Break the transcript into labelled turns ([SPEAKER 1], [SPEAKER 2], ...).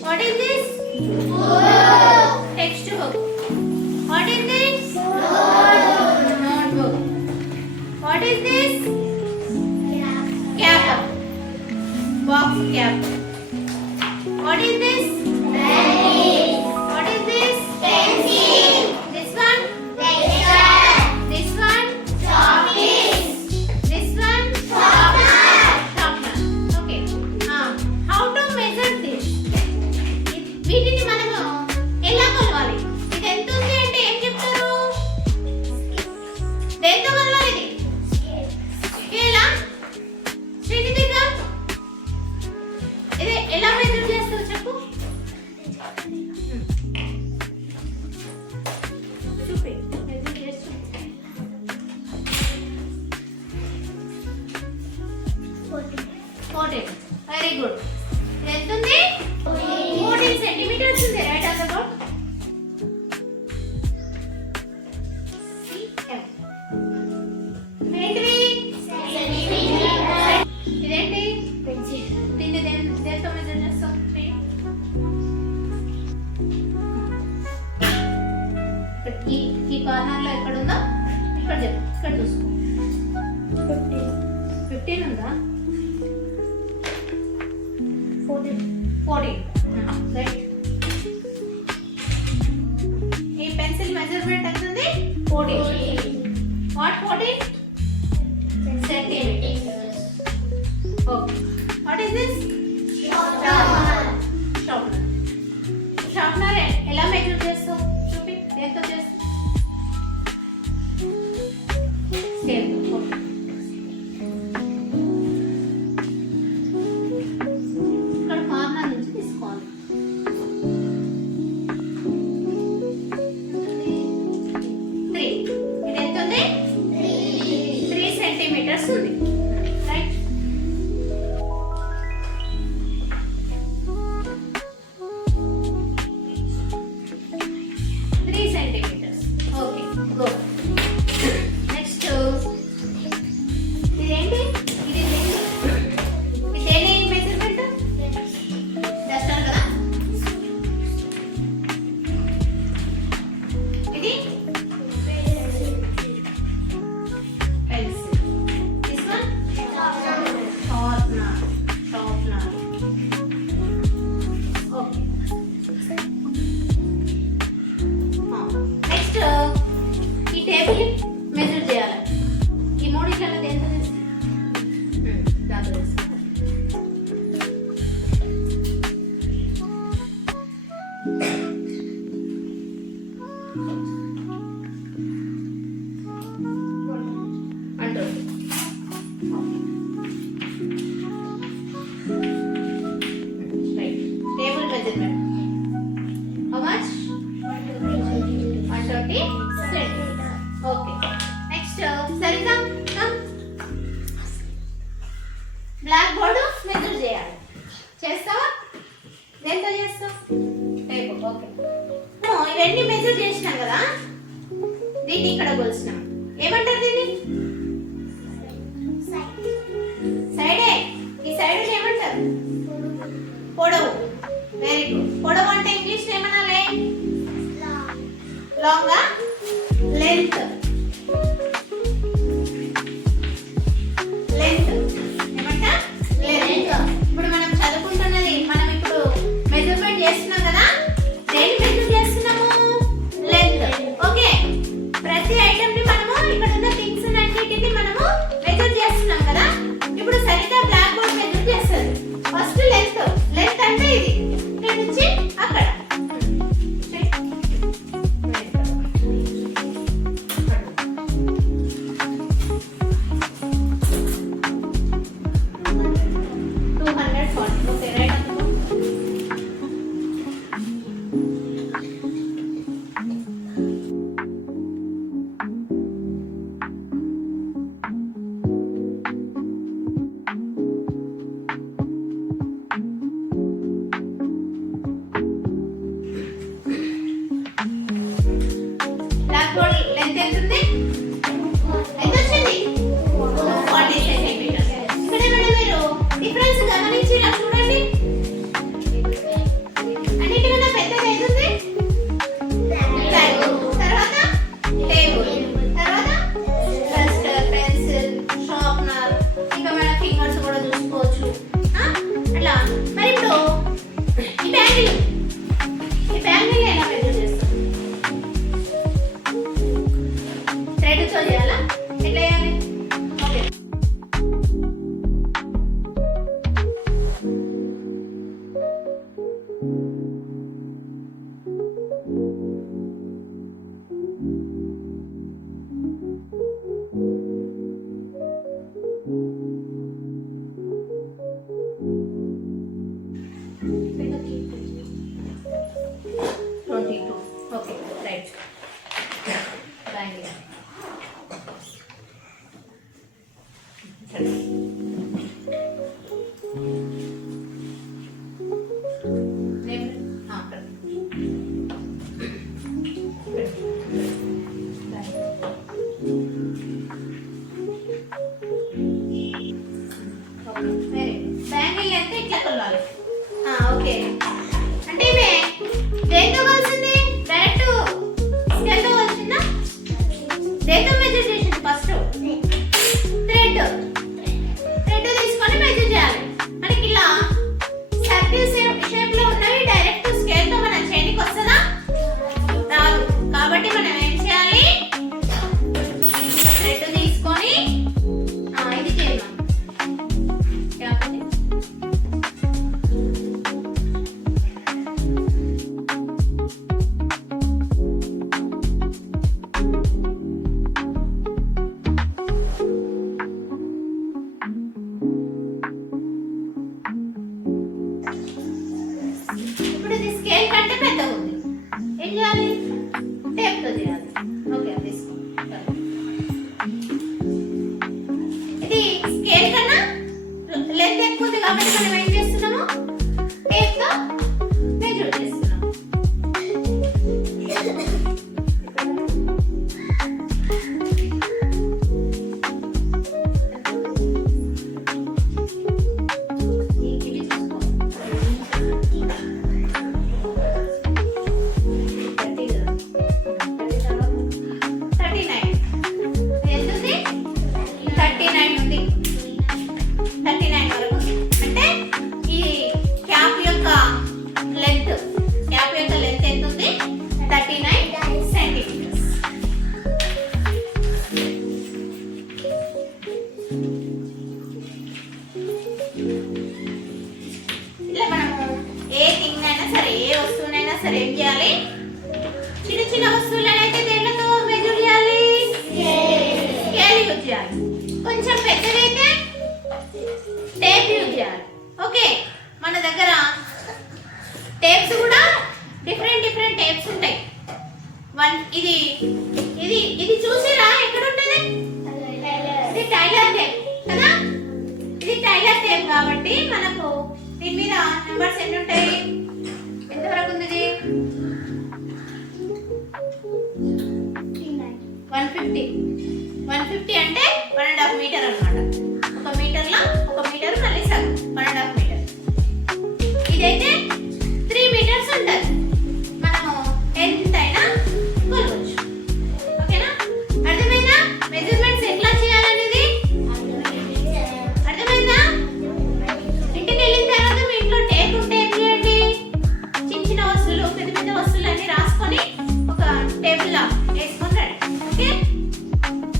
[SPEAKER 1] What is this? Book. Textbook. What is this? Notebook. Notebook. What is this? Cap. Box cap. బాణంలో ఎక్కడ ఉందో ఇక్కడ ఇక్కడ చూసుకో. Fifteen. ఉందా? ఫోర్టీన్. రైట్. ఈ పెన్సిల్ మెజర్మెంట్ ఎంత ఉంది? Fourteen. What fourteen? Centimetre. Thank you. ลองนะ তারপরে ఏ థింగ్ అయినా సరే ఏ వస్తువునైనా సరే ఏం చేయాలి? చిన్న చిన్న వస్తువులను అయితే దేనితో మెజర్ చేయాలి? స్కేల్ యూజ్ చేయాలి. కొంచెం పెద్దదైతే టేప్ యూజ్ చేయాలి. ఓకే మన దగ్గర టేప్స్ కూడా డిఫరెంట్ డిఫరెంట్ టేప్స్ ఉంటాయి. వన్ ఇది ఇది ఇది చూసిరా ఎక్కడ ఉంటుంది ఇది టైలర్ టేప్ కదా? ఇది టైలర్ టేప్ కాబట్టి మనకు నెంబర్స్ ఎన్ని ఉంటాయి? ఎంతవరకు ఉంది వన్ ఫిఫ్టీ. వన్ ఫిఫ్టీ అంటే